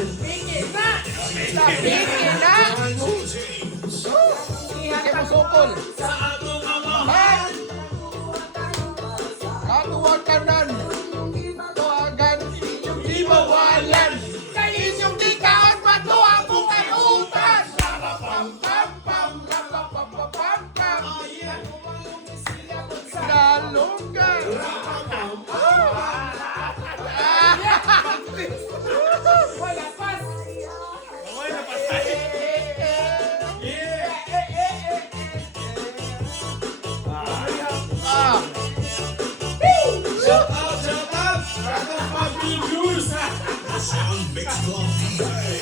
Piki na! Piki na! Hindi mo sukol. Sa atong amahan. Katuwag tanan. Tuwagan. Di mawalan. Kay inyong di kaon matuwa kung karutan. Rapapam-pam-pam. Rapapam-pam-pam. Dalugan. Wala pas! Okay, napasay. Yeah. Ah. Shout out. Atong pag-viewers. Sound Mix Club DJ.